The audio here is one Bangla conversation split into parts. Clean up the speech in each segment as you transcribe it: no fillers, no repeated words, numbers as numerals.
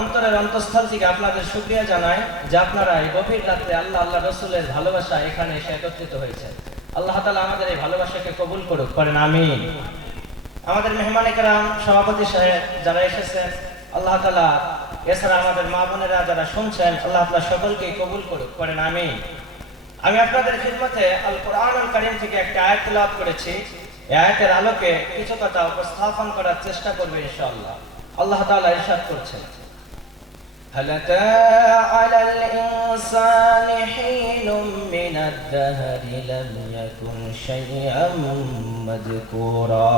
অন্তরের অন্তঃস্থল থেকে আপনাদের শুকরিয়া জানাই যে আপনারা এই গভীর রাত্রে আল্লাহ রসুলের ভালোবাসা এখানে এসে একত্রিত হয়েছে। আল্লাহ তাআলা আমাদের এই ভালোবাসাকে কবুল করুক, করেন আমিন। আমাদের মেহমান একরাম, সভাপতি সাহেব যারা এসেছেন, আল্লাহ তাআলা এছাড়া আমাদের মা বোনেরা যারা শুনছেন, আল্লাহ তাআলা সকলকে কবুল করুক, করেন আমিন। আমি আপনাদের খিদমতে আল কোরআনুল কারীম থেকে একটা আয়াত তেলাওয়াত করেছি। এই আয়াতের আলোকে কিছু কথা উপস্থাপন করার চেষ্টা করব ইনশাআল্লাহ। আল্লাহ তাআলা ইরশাদ করছেন, হাল আতা আলাল ইনসানি হিনুম মিনাদ দাহরি লাম ইয়াকুন শাইআম মাযকুরা।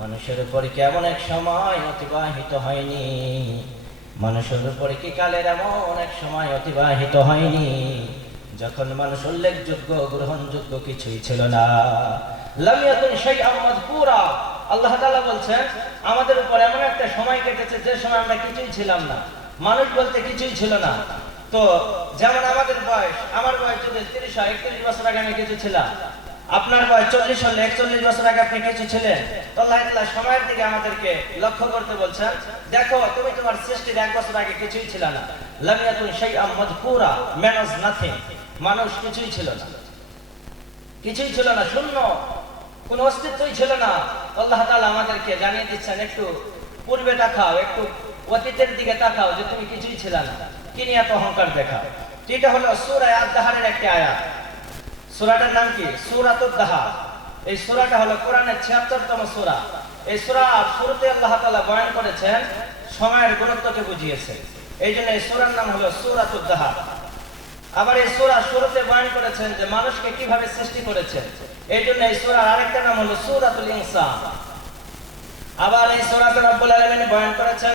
মানুষের উপর কেমন এক সময় অতিবাহিত হয়নি, মানুষের উপর কি কালের এমন এক সময় অতিবাহিত হয়নি যখন মানুষ উল্লেখযোগ্য গ্রহণযোগ্য কিছুই ছিল না। লাম ইয়াকুন শাইআম মাযকুরা। আল্লাহ তাআলা বলছেন আমাদের উপর এমন একটা সময় কেটেছে যে সময় আমরা কিছুই ছিলাম না, মানুষ বলতে কিছুই ছিল না। তো যেমন আমাদের বয়স, আমার বয়স যদি 30 হয়, 31 বছর আগে আমি কিছু ছিলাম, আপনার বয়স 40 হলে 41 বছর আগে আপনি কিছু ছিলেন। তো আল্লাহ তাআলা সময়ের দিকে আমাদেরকে লক্ষ্য করতে বলছেন, দেখো তুমি তোমার সৃষ্টির 1 বছর আগে কিছুই ছিল না। লাম ইয়াকুন শাইআম মাযকুরা, ম্যান ওয়াজ নাথিং। মানুষ কিছুই ছিল না, কিছুই ছিল না, শূন্য, কোন অস্তিত্বই ছিল না। আল্লাহ তাআলা আমাদেরকে জানিয়ে দিচ্ছেন একটু পূর্বে তাকাও, একটু অতীতের দিকে তাকাও যে তুমি কিছুই ছিল না, কি নিয়ে এত অহংকার দেখাও। এটা হলো সূরা আদ-দাহরের একটি আয়াত। সূরাটার নাম কি? সূরাতুদ দাহর। এই সূরাটা হলো কোরআনের 76তম সূরা। এই সূরার শুরুতে আল্লাহ তাআলা বয়ান করেছেন, সময়ের গুরুত্বকে বুঝিয়েছে। এইজন্য এই সূরার নাম হলো সূরাতুদ দাহর। আবার এই সূরার শুরুতে বয়ান করেছেন যে মানুষকে কিভাবে সৃষ্টি করেছেন। এইজন্য এই সূরার আরেকটা নাম হলো সূরাতুল ইনসান। আবার এই সূরাতে রব্বুল আলামিন বয়ান করেছেন